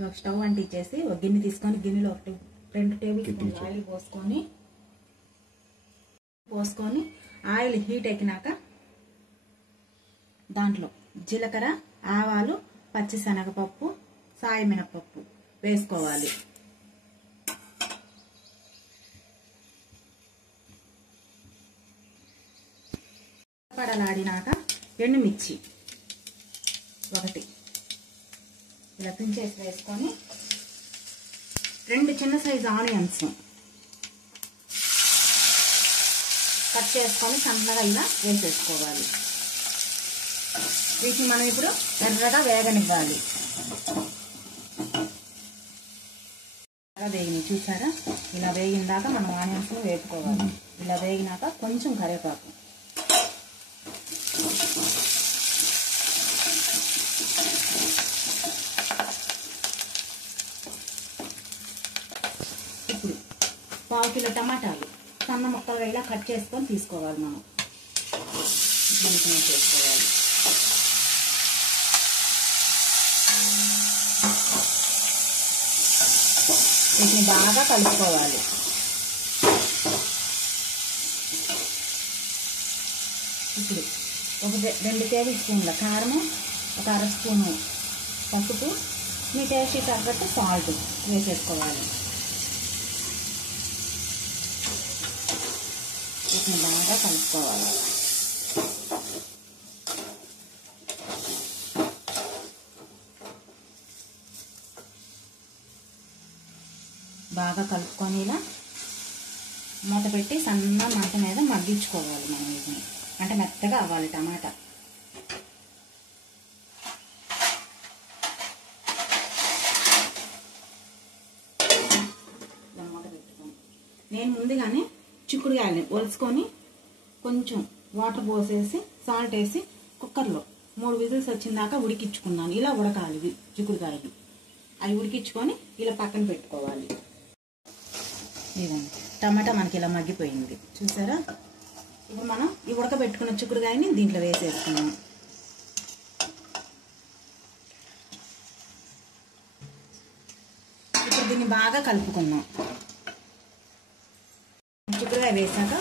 ఒక స్టవ్ అంటించేసి ఒక గిన్నె తీసుకొని గిన్నెలో 2 టేబుల్ స్పూన్లు ఆయిల్ పోసుకొని ఆయిల్ హీట్ ఎక్కినాక దాంట్లో జీలకర్ర, ఆవాలు, పచ్చిశనగపప్పు, సాయి మినపప్పు వేసుకోవాలి. పడలాడినాక ఎండుమిర్చి 1 ఇలా తుంచేసి వేసుకొని 2 చిన్న సైజు ఆనియన్స్ కట్ చేసుకొని సన్నగా ఇలా వేసేసుకోవాలి. వీటిని మనం ఇప్పుడు ఎర్రగా వేగనివ్వాలి. వేగినాయి చూసారా? ఇలా వేగిన దాకా మనం ఆనియన్స్ వేపుకోవాలి. ఇలా వేగినాక కొంచెం కరివేపాకు, ఇప్పుడు 1/2 కిలో టమాటాలు సన్న ముక్కలుగా ఇలా కట్ చేసుకొని తీసుకోవాలి. మనం చేసుకోవాలి. వీటిని బాగా కలుపుకోవాలి. ఇప్పుడు 2 టేబుల్ స్పూన్ల కారము, 1 అర స్పూను పసుపు, మీ టేస్ట్ తగ్గట్టు సాల్ట్ వేసేసుకోవాలి. వీటిని బాగా కలుపుకోవాలి. బాగా కలుపుకొని ఇలా మూత పెట్టి సన్న మంట మీద మగ్గించుకోవాలి. మనం వీటిని అంటే మెత్తగా అవ్వాలి టమాటా. ఇలా మూత పెట్టుకొని నేను ముందుగానే చిక్కుడుకాయలని ఒలుచుకొని కొంచెం వాటర్ పోసేసి సాల్ట్ వేసి కుక్కర్లో 3 విజిల్స్ వచ్చిన దాకా ఉడికించుకున్నాను. ఇలా ఉడకాలి చిక్కుడుకాయలు. అవి ఉడికించుకొని ఇలా పక్కన పెట్టుకోవాలి. ఇదండి టమాటా మనకి ఇలా మగ్గిపోయింది చూసారా? ఇప్పుడు మనం ఈ ఉడకబెట్టుకున్న చిక్కుడుకాయని దీంట్లో వేసేసుకున్నాం. ఇప్పుడు దీన్ని బాగా కలుపుకున్నాం. చిక్కుడుకాయ వేసాక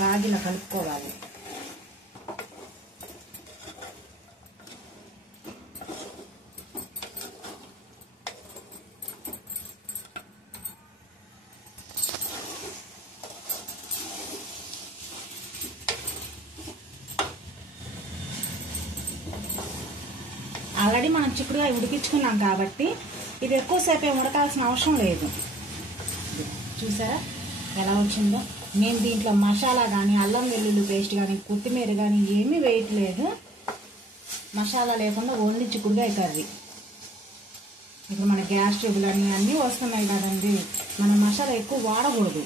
బాగా ఇలా కలుపుకోవాలి. ఆల్రెడీ మనం చిక్కుడుకాయ ఉడికించుకున్నాం కాబట్టి ఇది ఎక్కువసేపు ఉడకాల్సిన అవసరం లేదు. చూసారా ఎలా వచ్చిందో? నేను దీంట్లో మసాలా కానీ అల్లం వెల్లుల్లి పేస్ట్ కానీ కొత్తిమీర కానీ ఏమీ వేయట్లేదు. మసాలా లేకుండా ఓన్లీ చిక్కుడుకాయ కర్రీ. ఇప్పుడు మన గ్యాస్ ట్రబుల్ అని అన్నీ వస్తున్నాయి కదండి, మనం మసాలా ఎక్కువ వాడకూడదు.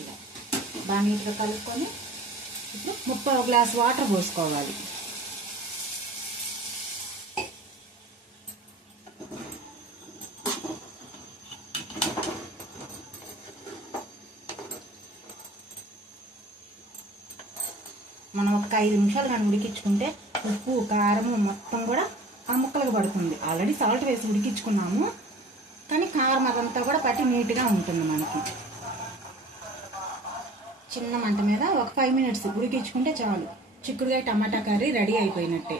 ఇలా బాగా నీట్గా కలుపుకొని ఇప్పుడు 30 గ్లాస్ వాటర్ పోసుకోవాలి. మనం ఒక 5 నిమిషాలు కానీ ఉడికించుకుంటే ఉప్పు కారం మొత్తం కూడా ఆ ముక్కలకు పడుతుంది. ఆల్రెడీ సాల్ట్ వేసి ఉడికించుకున్నాము కానీ కారం అదంతా కూడా పట్టి నీట్గా ఉంటుంది మనకి. చిన్న మంట మీద ఒక 5 మినిట్స్ ఉడికించుకుంటే చాలు. చిక్కుడుకాయ టమాటా కర్రీ రెడీ అయిపోయినట్టే.